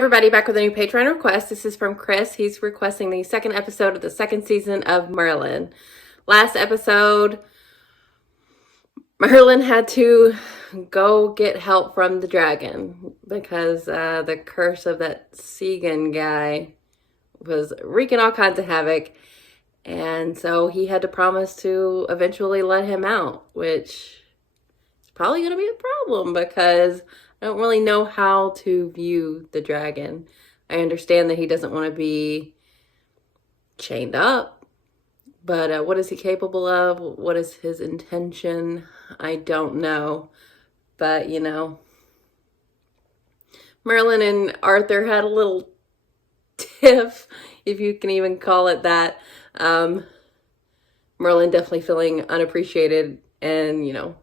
Everybody, back with a new Patreon request. This is from Chris. He's requesting the second episode of the second season of Merlin. Last episode, Merlin had to go get help from the dragon because the curse of that Segan guy was wreaking all kinds of havoc. And so he had to promise to eventually let him out, which is probably going to be a problem because I don't really know how to view the dragon. I understand that he doesn't want to be chained up, but what is he capable of? What is his intention? I don't know. But, you know, Merlin and Arthur had a little tiff, if you can even call it that. Merlin definitely feeling unappreciated, and, you know,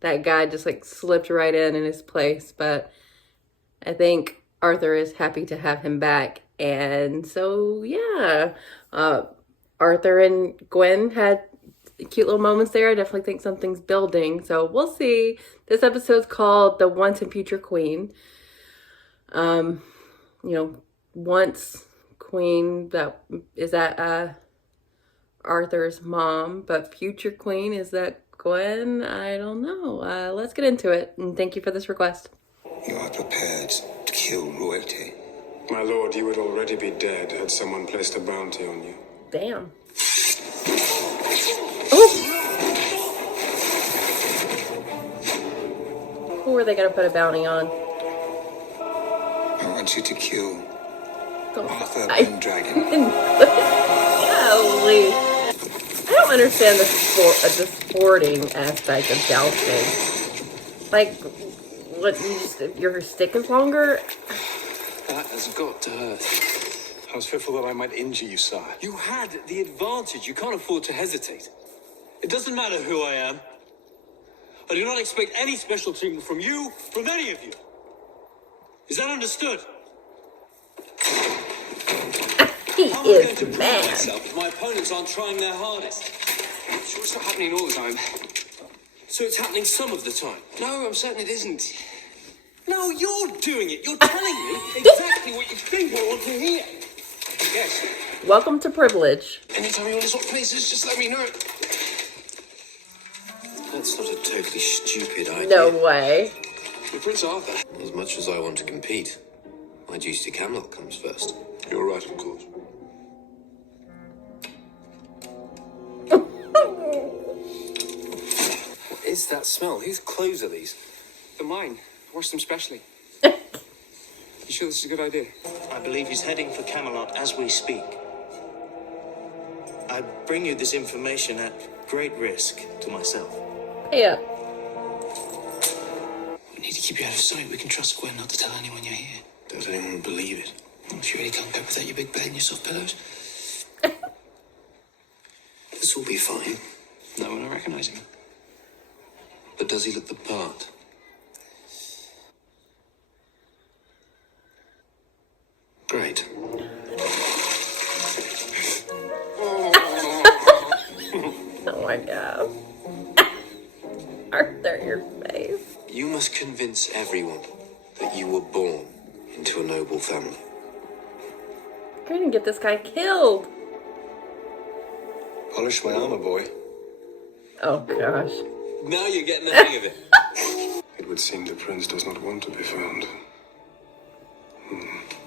that guy just like slipped right in his place. But I think Arthur is happy to have him back. And so, yeah, Arthur and Gwen had cute little moments there. I definitely think something's building. So we'll see. This episode's called The Once and Future Queen. You know, Once Queen, that is that Arthur's mom, but Future Queen, is that Gwen? I don't know. Let's get into it, and thank you for this request. You are prepared to kill royalty. My lord, you would already be dead had someone placed a bounty on you. Damn. Oh! Who are they gonna put a bounty on? I want you to kill Arthur Pendragon. Golly. I don't understand the sporting aspect of jousting. Like, what, your stick is longer? That has got to hurt. I was fearful that I might injure you, sire. You had the advantage. You can't afford to hesitate. It doesn't matter who I am. I do not expect any special treatment from you, from any of you. Is that understood? He How am I going is to prove mad. myself if my opponents aren't trying their hardest? I'm sure it's not happening all the time. So it's happening some of the time? No, I'm certain it isn't. No, you're doing it. You're telling me exactly what you think I want to hear. Yes. Welcome to privilege. Anytime you want to swap places, just let me know. That's not a totally stupid idea. No way. But Prince Arthur. As much as I want to compete, my duty to Camelot comes first. You're right, of course. What is that smell? Whose clothes are these? They're mine. I washed them specially. You sure this is a good idea? I believe he's heading for Camelot as we speak. I bring you this information at great risk to myself. Yeah. We need to keep you out of sight. We can trust Gwen not to tell anyone you're here. Does anyone believe it? She really can't cope without your big bed and your soft pillows. This will be fine. No one will recognize him. But does he look the part? Great. Oh my god. Arthur, your face. You must convince everyone that you were born into a noble family. You're gonna get this guy killed. Polish my armor, boy. Oh gosh. Now you're getting the hang of it. It would seem the prince does not want to be found.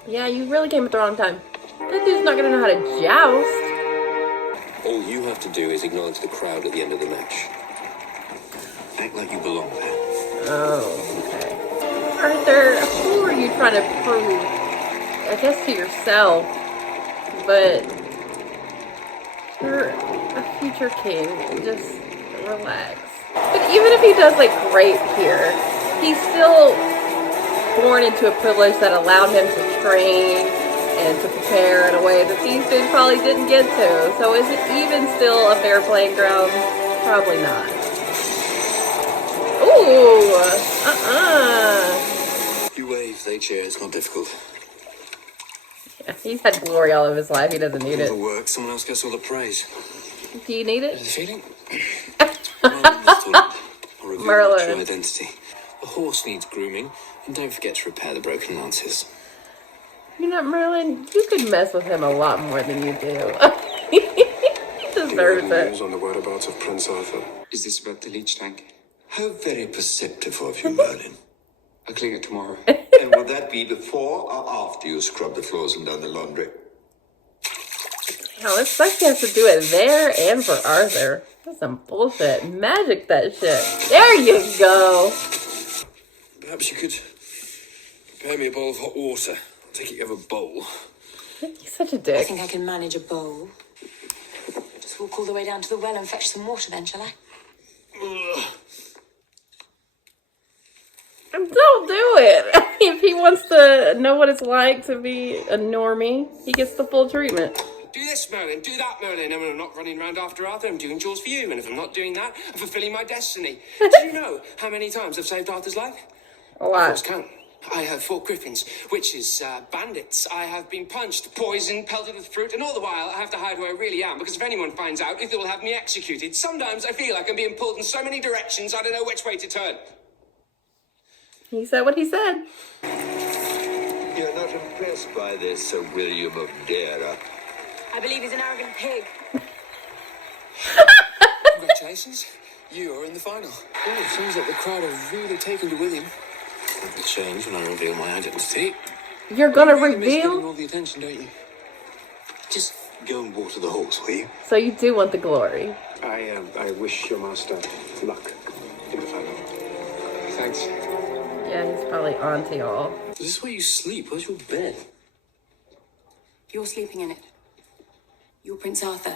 Yeah, you really came at the wrong time. That dude's not gonna know how to joust. All you have to do is acknowledge the crowd at the end of the match. Act like you belong there. Oh, okay. Arthur, who are you trying to prove? I guess to yourself. But you're a future king. Just relax. But even if he does like great here, he's still born into a privilege that allowed him to train and to prepare in a way that these dudes probably didn't get to. So is it even still a fair playing ground? Probably not. Ooh, You wave, they cheer. It's not difficult. Yeah, he's had glory all of his life. He doesn't need All it. the work, someone else gets all the praise. Do you need The it? feeling? Or reveal my Merlin. true identity. The horse needs grooming, and don't forget to repair the broken lances. up, Merlin? You could mess with him a lot more than you do. He deserves it. News on the whereabouts of Prince Arthur. Is this about the leech tank? How very perceptive of you, Merlin. I'll clean it tomorrow. And would that be before or after you scrub the floors and done the laundry? Hell, it's like he has to do it there and for Arthur. That's some bullshit. Magic that shit. There you go. Perhaps you could prepare me a bowl of hot water. I'll take it you have a bowl. He's such a I dick. think I can manage a bowl. Just walk all the way down to the well and fetch some water then, shall I? Ugh. Don't do it. If he wants to know what it's like to be a normie, he gets the full treatment. Do this, Merlin. Do that, Merlin. And when I'm not running around after Arthur, I'm doing chores for you. And if I'm not doing that, I'm fulfilling my destiny. Do you know how many times I've saved Arthur's life? A I've lot. lost count. I have fought griffins, witches, bandits. I have been punched, poisoned, pelted with fruit, and all the while I have to hide who I really am, because if anyone finds out, it will have me executed. Sometimes I feel like I'm being pulled in so many directions, I don't know which way to turn. He said what he said. You're not impressed by this, Sir William of Dara. I believe he's an arrogant pig. Congratulations. You are in the final. Oh, it seems like the crowd are really taken to William. That will change when I reveal my identity. You're gonna You miss getting reveal? all the attention, don't you? Just go and water the horse, will you? So you do want the glory. I wish your master luck in the final. Thanks. Yeah, he's probably on to y'all. Is this where you sleep? Where's your bed? You're sleeping in it. You're Prince Arthur.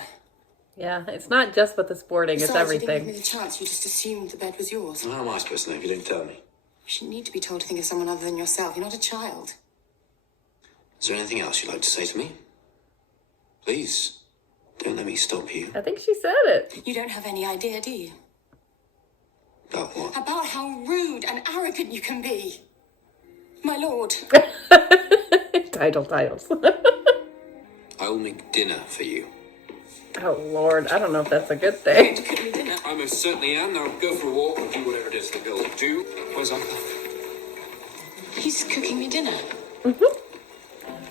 Yeah, it's not just with the sporting, it's Besides, you didn't give me everything. the chance. You just assumed the bed was yours. Well, how am I supposed to know if you didn't tell me? You shouldn't need to be told to think of someone other than yourself. You're not a child. Is there anything else you'd like to say to me? Please, don't let me stop you. I think she said it. You don't have any idea, do you? About what? About how rude and arrogant you can be. My lord. Titles. I will make dinner for you. Oh, Lord. I don't know if that's a good You're going thing. to cook me dinner. I most certainly am. Now go for a walk and do whatever it is the girls do. Where's Arthur? He's cooking me dinner.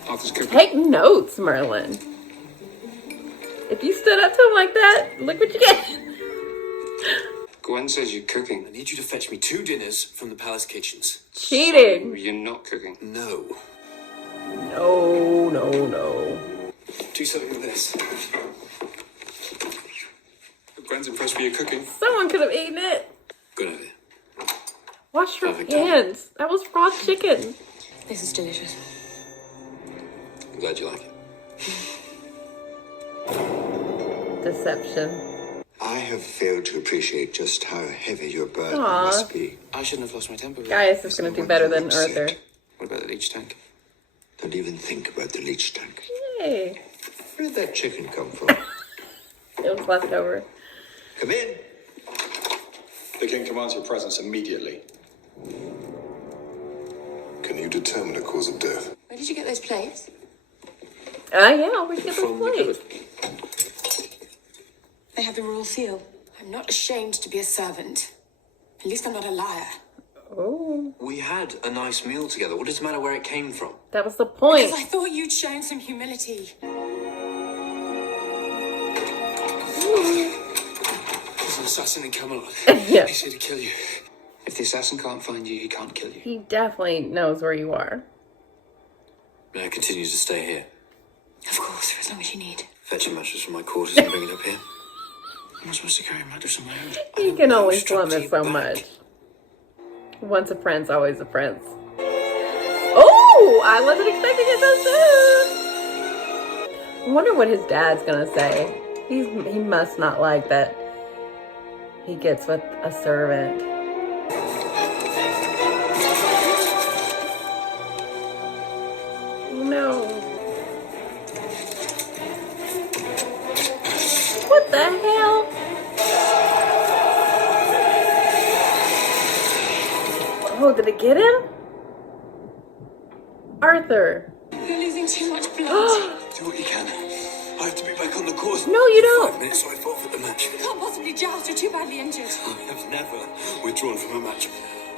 Arthur's cooking. Take notes, Merlin. If you stood up to him like that, look what you get. Gwen says you're cooking. I need you to fetch me 2 dinners from the palace kitchens. Cheating. You're not cooking. No. No. Do something with this. Gwen's impressed with your cooking. Someone could have eaten it. Good idea. Wash your Perfect. hands. That was raw chicken. This is delicious. I'm glad you like it. Deception. I have failed to appreciate just how heavy your burden Aw. must be. I shouldn't have lost my temper. Gaius is going to do better than Arthur. What about the leech tank? Don't even think about the leech tank. Yay. Where did that chicken come from? It was left over. Come in. The king commands your presence immediately. Can you determine the cause of death? Where did you get those plates? Yeah, we get From those the plates. cupboard. They have the royal seal. I'm not ashamed to be a servant. At least I'm not a liar. Oh, We had a nice meal together. What does it matter where it came from? that was the point. Because I thought you'd shown some humility. There's an assassin in Camelot. Yeah. He's here to kill you. If the assassin can't find you, he can't kill you. He definitely knows where you are. May I continue to stay here? Of course, for as long as you need. Fetch a mattress from my quarters and bring it up here? I'm not supposed to carry a mattress on my own. You can only strapped slum to it your so back. much. Once a prince, always a prince. Oh, I wasn't expecting it so soon. I wonder what his dad's gonna say. He must not like that he gets with a servant. No. What the hell? Oh, did it get him? Arthur. You're losing too much blood. Do what you can. I have to be back on the course. No, you don't. 5 minutes or I forfeit the match. You can't possibly joust. You're too badly injured. I have never withdrawn from a match.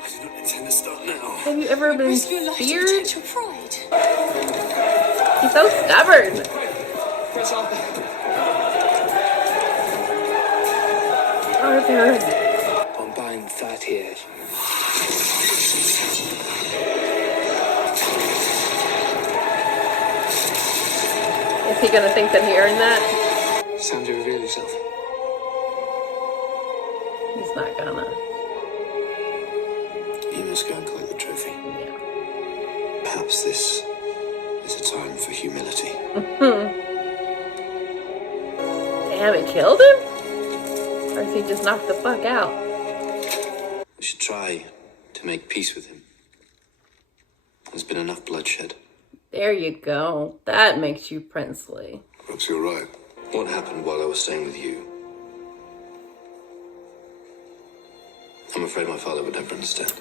I do not intend to start now. Have you ever been Risk your life to speared? protect your pride. He's so stubborn. Press up. Arthur. I'm buying that here. Is he gonna think that he earned that? It's time to reveal yourself. He's not gonna. You must go and collect the trophy. Yeah. Perhaps this is a time for humility. Damn, it killed him? Or is he just knocked the fuck out? We should try to make peace with him. There's been enough bloodshed. There you go. That makes you princely. Perhaps you're right. What happened while I was staying with you? I'm afraid my father would never understand.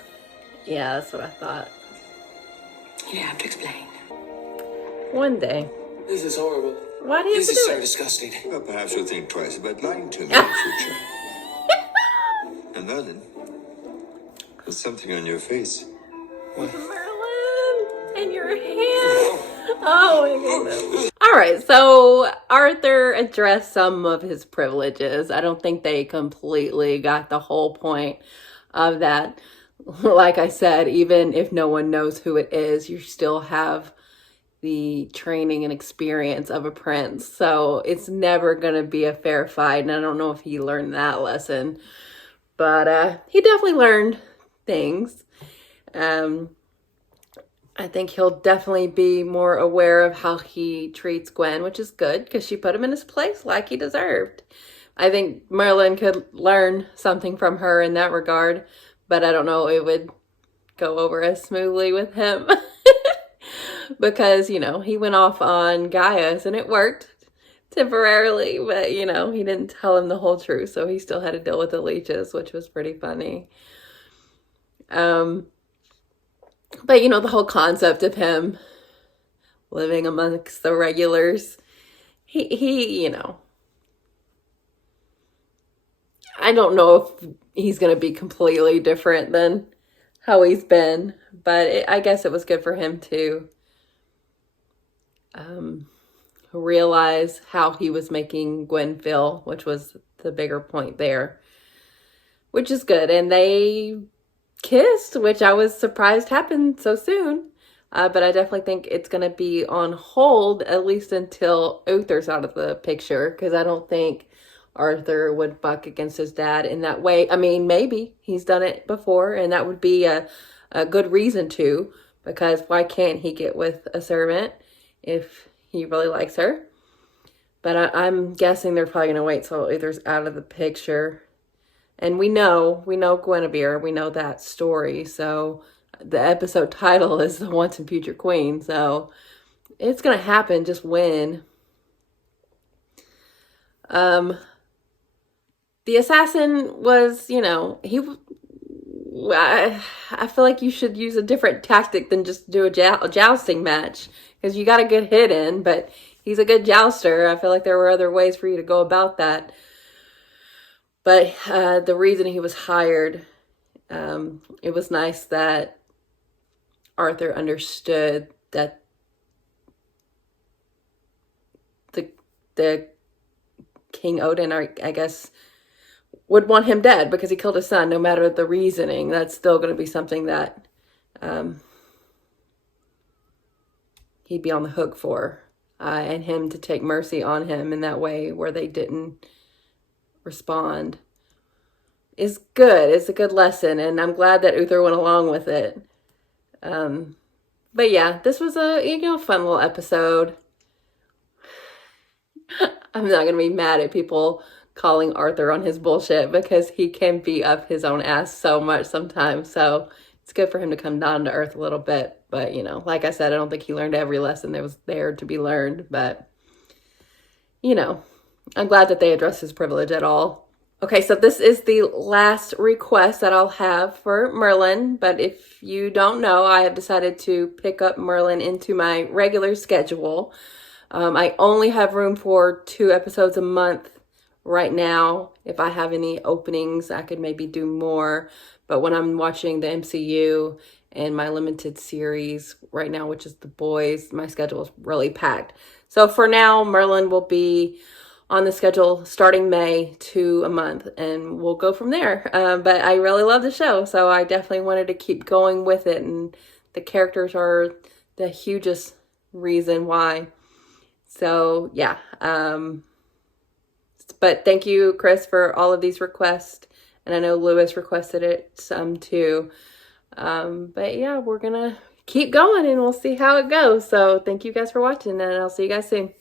Yeah, that's what I thought. You don't have to explain. One day. This is horrible. Why do you have This to is do so it? disgusting. Well, perhaps you'll think twice about lying to me in the future. And Merlin, there's something on your face. Merlin, and your hand. Oh my goodness. All right, so Arthur addressed some of his privileges. I don't think they completely got the whole point of that. Like I said, even if no one knows who it is, you still have the training and experience of a prince. So it's never going to be a fair fight. And I don't know if he learned that lesson, but he definitely learned things. I think he'll definitely be more aware of how he treats Gwen, which is good because she put him in his place like he deserved. I think Merlin could learn something from her in that regard, but I don't know it would go over as smoothly with him because, you know, he went off on Gaius and it worked temporarily, but, you know, he didn't tell him the whole truth, so he still had to deal with the leeches, which was pretty funny. But, you know, the whole concept of him living amongst the regulars, he, you know, I don't know if he's going to be completely different than how he's been, but I guess it was good for him to realize how he was making Gwen feel, which was the bigger point there, which is good. And they kissed, which I was surprised happened so soon. But I definitely think it's going to be on hold, at least until Uther's out of the picture, because I don't think Arthur would buck against his dad in that way. I mean, maybe he's done it before, and that would be a good reason to, because why can't he get with a servant if he really likes her? But I'm guessing they're probably going to wait till Uther's out of the picture. And we know Guinevere, we know that story. So the episode title is The Once and Future Queen. So it's going to happen, just when. The assassin was, you know, I feel like you should use a different tactic than just do a jousting match. Because you got a good hit in, but he's a good jouster. I feel like there were other ways for you to go about that. But the reason he was hired, it was nice that Arthur understood that the King Odin, I guess, would want him dead because he killed his son. No matter the reasoning, that's still going to be something that he'd be on the hook for. And him to take mercy on him in that way where they didn't respond is good. It's a good lesson, and I'm glad that Uther went along with it. But yeah, this was a, you know, fun little episode. I'm not gonna be mad at people calling Arthur on his bullshit because he can be up his own ass so much sometimes. So it's good for him to come down to earth a little bit. But, you know, like I said, I don't think he learned every lesson that was there to be learned. But, you know, I'm glad that they addressed his privilege at all. Okay, so this is the last request that I'll have for Merlin. But if you don't know, I have decided to pick up Merlin into my regular schedule. I only have room for 2 episodes a month right now. If I have any openings, I could maybe do more. But when I'm watching the MCU and my limited series right now, which is The Boys. My schedule is really packed. So for now, Merlin will be on the schedule starting May to a month, and we'll go from there. But I really love the show, so I definitely wanted to keep going with it, and the characters are the hugest reason why. So yeah, but thank you, Chris, for all of these requests, and I know Lewis requested it some too. But yeah, we're gonna keep going, and we'll see how it goes. So thank you guys for watching, and I'll see you guys soon.